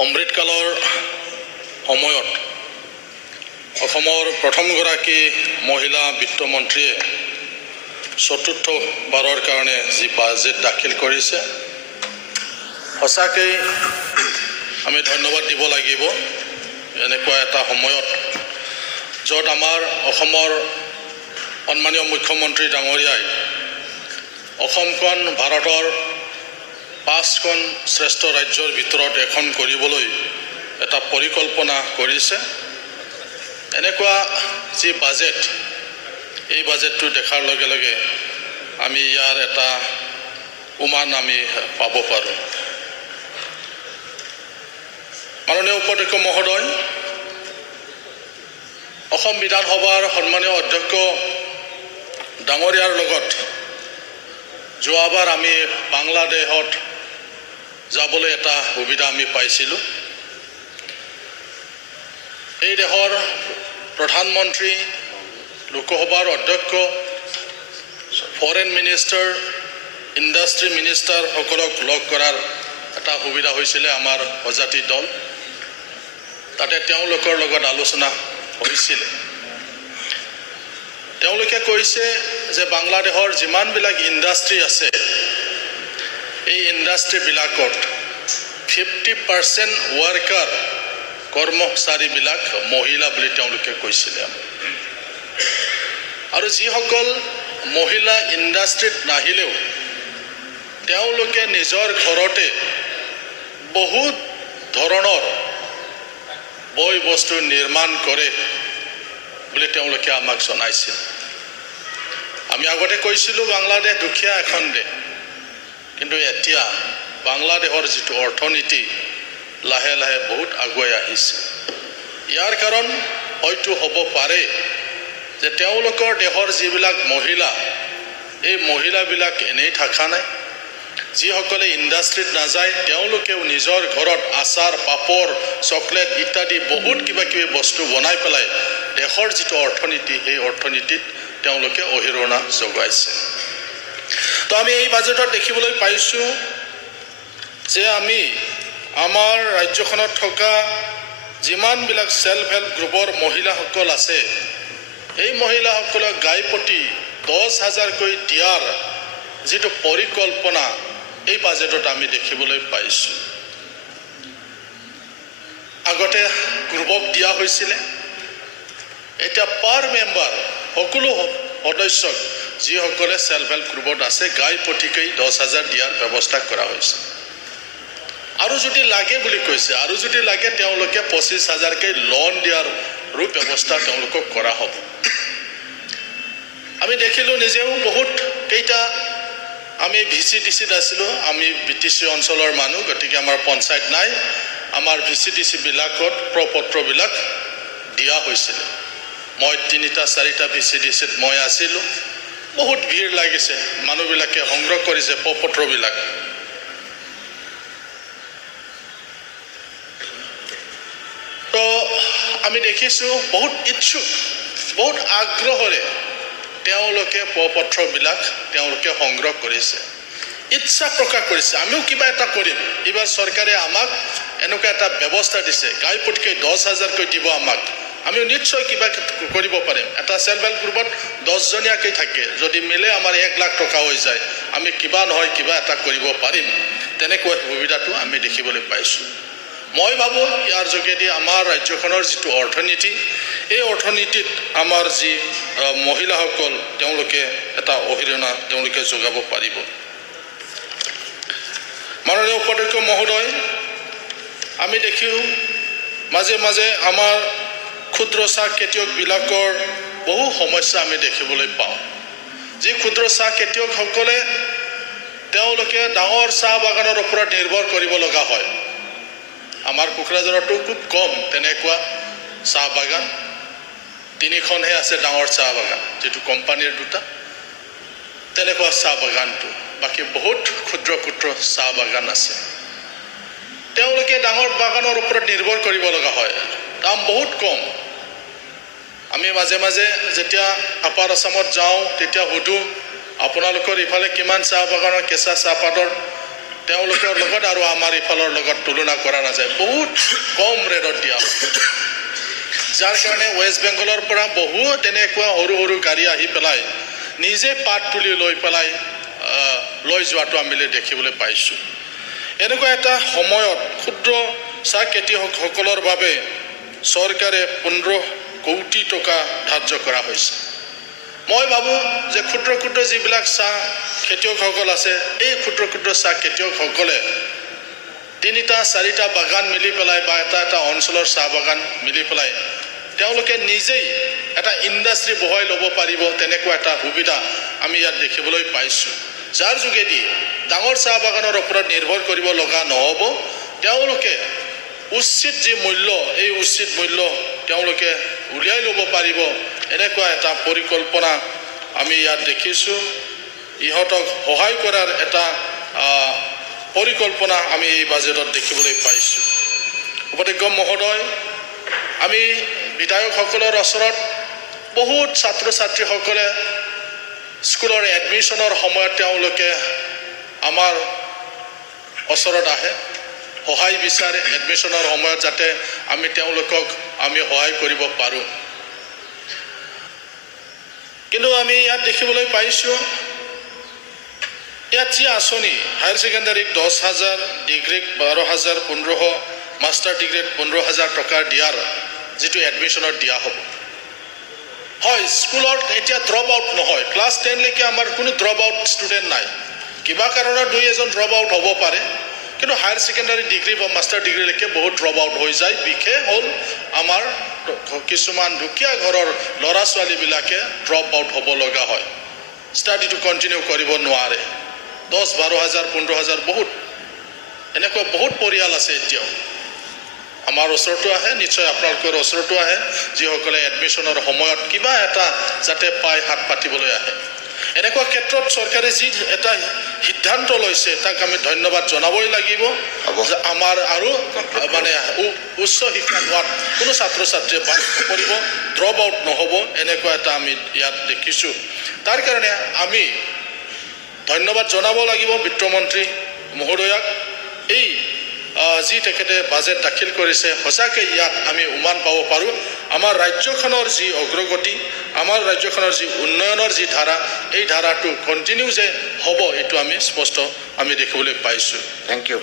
অমৃতকালৰ সময়ত অসমৰ প্ৰথমগৰাকী মহিলা বিত্তমন্ত্ৰীয়ে চতুৰ্থবাৰৰ কাৰণে যি বাজেট দাখিল কৰিছে, সঁচাকৈ আমি ধন্যবাদ দিব লাগিব। এনেকুৱা এটা সময়ত য'ত আমাৰ অসমৰ সন্মানীয় মুখ্যমন্ত্ৰী ডাঙৰীয়াই অসমখন ভাৰতৰ 5খন শ্ৰেষ্ঠ ৰাজ্যৰ ভিতৰত এখন কৰিবলৈ এটা পৰিকল্পনা কৰিছে। এনেকুৱা যি বাজেট, এই বাজেটটো দেখাৰ লগে লগে আমি ইয়াৰ এটা উমান আমি পাব পাৰোঁ। মাননীয় উপাধ্যক্ষ মহোদয়, অসম বিধানসভাৰ সন্মানীয় অধ্যক্ষ ডাঙৰীয়াৰ লগত যোৱাবাৰ আমি বাংলাদেশত যাবলৈ এটা সুবিধা আমি পাইছিলোঁ। এই দেশৰ প্ৰধানমন্ত্ৰী, লোকসভাৰ অধ্যক্ষ, ফৰেন মিনিষ্টাৰ, ইণ্ডাষ্ট্ৰী মিনিষ্টাৰসকলক লগ কৰাৰ এটা সুবিধা হৈছিলে আমাৰ প্ৰজাতি দল। তাতে তেওঁলোকৰ লগত আলোচনা হৈছিলে। তেওঁলোকে কৈছে যে বাংলাদেশৰ যিমানবিলাক ইণ্ডাষ্ট্ৰী আছে, এই ইণ্ডাষ্ট্ৰীবিলাকত 50% ৱাৰ্কাৰ কৰ্মচাৰীবিলাক মহিলা বুলি তেওঁলোকে কৈছিলে। আৰু যিসকল মহিলা ইণ্ডাষ্ট্ৰীত নাহিলেও তেওঁলোকে নিজৰ ঘৰতে বহুত ধৰণৰ বয় বস্তু নিৰ্মাণ কৰে বুলি তেওঁলোকে আমাক জনাইছিল। আমি আগতে কৈছিলোঁ বাংলাদেশ দুখীয়া এখন দেশ, কিন্তু এতিয়া বাংলাদেশৰ যিটো অৰ্থনীতি লাহে লাহে বহুত আগুৱাই আহিছে। ইয়াৰ কাৰণ হয়তো হ'ব পাৰে যে তেওঁলোকৰ দেশৰ যিবিলাক মহিলা, এই মহিলাবিলাক এনেই থকা নাই। যিসকলে ইণ্ডাষ্ট্ৰীত নাযায় তেওঁলোকেও নিজৰ ঘৰত আচাৰ, পাপৰ, চকলেট ইত্যাদি বহুত কিবা কিবি বস্তু বনাই পেলাই দেশৰ যিটো অৰ্থনীতি, সেই অৰ্থনীতিত তেওঁলোকে অহিৰণা যোগাইছে। তো আমি এই বাজেটত দেখিবলৈ পাইছোঁ যে আমি আমাৰ ৰাজ্যখনত থকা যিমানবিলাক ছেল্ফ হেল্প গ্ৰুপৰ মহিলাসকল আছে, এই মহিলাসকলক গাইপতি 10,000কৈ দিয়াৰ যিটো পৰিকল্পনা এই বাজেটত আমি দেখিবলৈ পাইছোঁ। আগতে গ্ৰুপক দিয়া হৈছিলে, এতিয়া পাৰ মেম্বাৰ সকলো সদস্যক যিসকলে ছেল্ফ হেল্প গ্ৰুপত আছে গাইপতিকৈ 10,000 দিয়াৰ ব্যৱস্থা কৰা হৈছে। আৰু যদি লাগে বুলি কৈছে, আৰু যদি লাগে তেওঁলোকে 25,000কৈ লোন দিয়াৰো ব্যৱস্থা তেওঁলোকক কৰা হ'ব। আমি দেখিলোঁ নিজেও বহুত কেইটা, আমি VCDCত আছিলোঁ, আমি BTC অঞ্চলৰ মানুহ, গতিকে আমাৰ পঞ্চায়ত নাই। আমাৰ VCDCবিলাকত প্ৰপত্ৰবিলাক দিয়া হৈছিলে। মই 3-4টা VCDCত মই আছিলোঁ। বহুত ভিৰ লাগিছে, মানুহবিলাকে সংগ্ৰহ কৰিছে প্ৰপত্ৰবিলাক। তো আমি দেখিছোঁ বহুত ইচ্ছুক, বহুত আগ্ৰহেৰে তেওঁলোকে প্ৰপত্ৰবিলাক তেওঁলোকে সংগ্ৰহ কৰিছে, ইচ্ছা প্ৰকাশ কৰিছে আমিও কিবা এটা কৰিম। এইবাৰ চৰকাৰে আমাক এনেকুৱা এটা ব্যৱস্থা দিছে, গাইপতিকৈ 10,000কৈ দিব আমাক, আমিও নিশ্চয় কিবা কৰিব পাৰিম। এটা ছেল্ফ হেল্প গ্ৰুপত 10জনীয়াকৈ থাকে, যদি মিলে আমাৰ 1 লাখ টকা হৈ যায়, আমি কিবা নহয় কিবা এটা কৰিব পাৰিম। তেনেকুৱা সুবিধাটো আমি দেখিবলৈ পাইছোঁ। মই ভাবোঁ ইয়াৰ যোগেদি আমাৰ ৰাজ্যখনৰ যিটো অৰ্থনীতি, এই অৰ্থনীতিত আমাৰ যি মহিলাসকল তেওঁলোকে এটা অৰিহণা তেওঁলোকে যোগাব পাৰিব। মাননীয় উপাধ্যক্ষ মহোদয়, আমি দেখিও মাজে মাজে আমাৰ ক্ষুদ্ৰ চাহ খেতিয়কবিলাকৰ বহু সমস্যা আমি দেখিবলৈ পাওঁ। যি ক্ষুদ্ৰ চাহ খেতিয়কসকলে তেওঁলোকে ডাঙৰ চাহ বাগানৰ ওপৰত নিৰ্ভৰ কৰিব লগা হয়। আমাৰ কোকৰাঝাৰতো খুব কম তেনেকুৱা চাহ বাগান, 3খনহে আছে ডাঙৰ চাহ বাগান, যিটো কোম্পানীৰ 2টা, তেনেকুৱা চাহ বাগানটো। বাকী বহুত ক্ষুদ্ৰ ক্ষুদ্ৰ চাহ বাগান আছে। তেওঁলোকে ডাঙৰ বাগানৰ ওপৰত নিৰ্ভৰ কৰিব লগা হয়, দাম বহুত কম। আমি মাজে মাজে যেতিয়া আপাৰ আছামত যাওঁ তেতিয়া সুধোঁ আপোনালোকৰ ইফালে কিমান চাহ বাগানৰ কেঁচা চাহপাতৰ তেওঁলোকৰ লগত আৰু আমাৰ ইফালৰ লগত তুলনা কৰা নাযায়, বহুত কম ৰেটত দিয়া হয়। যাৰ কাৰণে ৱেষ্ট বেংগলৰ পৰা বহুত তেনেকুৱা সৰু সৰু গাড়ী আহি পেলাই নিজে পাত তুলি লৈ পেলাই লৈ যোৱাটো আমি দেখিবলৈ পাইছোঁ। এনেকুৱা এটা সময়ত ক্ষুদ্ৰ চাহ খেতিয়কসকলৰ বাবে চৰকাৰে 15 কোটি টকা ধাৰ্য কৰা হৈছে। মই ভাবোঁ যে ক্ষুদ্ৰ ক্ষুদ্ৰ যিবিলাক চাহ খেতিয়কসকল আছে, এই ক্ষুদ্ৰ ক্ষুদ্ৰ চাহ খেতিয়কসকলে 3-4টা বাগান মিলি পেলাই বা এটা অঞ্চলৰ চাহ বাগান মিলি পেলাই তেওঁলোকে নিজেই এটা ইণ্ডাষ্ট্ৰী বহাই ল'ব পাৰিব, তেনেকুৱা এটা সুবিধা আমি ইয়াত দেখিবলৈ পাইছোঁ। যাৰ যোগেদি ডাঙৰ চাহ বাগানৰ ওপৰত নিৰ্ভৰ কৰিব লগা নহ'ব, তেওঁলোকে উচিত যি মূল্য, এই উচিত মূল্য তেওঁলোকে উলিয়াই ল'ব পাৰিব, এনেকুৱা এটা পৰিকল্পনা আমি ইয়াত দেখিছোঁ। ইহঁতক সহায় কৰাৰ এটা পৰিকল্পনা আমি এই বাজেটত দেখিবলৈ পাইছোঁ। উপাধ্যক্ষ মহোদয়, আমি বিধায়কসকলৰ ওচৰত বহুত ছাত্ৰ ছাত্ৰীসকলে স্কুলৰ এডমিশ্যনৰ সময়ত তেওঁলোকে আমাৰ ওচৰত আহে, সহায় বিচাৰে এডমিশ্যনৰ সময়ত, যাতে আমি তেওঁলোকক সহায় কৰিব পাৰোঁ। কিন্তু আমি ইয়াত দেখিবলৈ পাইছোঁ, ইয়াত যি আঁচনি হায়াৰ ছেকেণ্ডাৰীক 10,000, ডিগ্ৰীক 12,000, 1500, মাষ্টাৰ ডিগ্ৰীত 15,000 টকা দিয়াৰ যিটো এডমিশ্যনত দিয়া হ'ব, হয় স্কুলত এতিয়া ড্ৰপ আউট নহয়, ক্লাছ 10লৈকে আমাৰ কোনো ড্ৰপ আউট ষ্টুডেণ্ট নাই। কিবা কাৰণত 2-এজন ড্ৰপ আউট হ'ব পাৰে, কিন্তু হায়াৰ ছেকেণ্ডাৰী ডিগ্ৰী বা মাষ্টাৰ ডিগ্ৰীলৈকে বহুত ড্ৰপ আউট হৈ যায়। বিশেষ হ'ল আমাৰ কিছুমান দুখীয়া ঘৰৰ ল'ৰা ছোৱালীবিলাকে ড্ৰপ আউট হ'ব লগা হয়, ষ্টাডিটো কণ্টিনিউ কৰিব নোৱাৰে। 10-12,000, 15,000 বহুত এনেকুৱা বহুত পৰিয়াল আছে এতিয়াও। আমাৰ ওচৰতো আহে, নিশ্চয় আপোনালোকৰ ওচৰতো আহে, যিসকলে এডমিশ্যনৰ সময়ত কিবা এটা যাতে পায় হাত পাতিবলৈ আহে। এনেকুৱা ক্ষেত্ৰত চৰকাৰে যি এটা সিদ্ধান্ত লৈছে তাক আমি ধন্যবাদ জনাবই লাগিব, যে আমাৰ আৰু মানে উচ্চ শিক্ষা লোৱাত কোনো ছাত্ৰ ছাত্ৰীয়ে বাদ নপৰিব, ড্ৰপ আউট নহ'ব, এনেকুৱা এটা আমি ইয়াত দেখিছোঁ। তাৰ কাৰণে আমি ধন্যবাদ জনাব লাগিব বিত্তমন্ত্ৰী মহোদয়াক। এই যি তেখেতে বাজেট দাখিল কৰিছে, সঁচাকৈ ইয়াত আমি উমান পাব পাৰোঁ। আমাৰ ৰাজ্যখনৰ যি অগ্ৰগতি, আমাৰ ৰাজ্যখনৰ যি উন্নয়নৰ যি ধাৰা, এই ধাৰাটো কণ্টিনিউ যে হ'ব, এইটো আমি স্পষ্ট দেখিবলৈ পাইছোঁ। Thank U.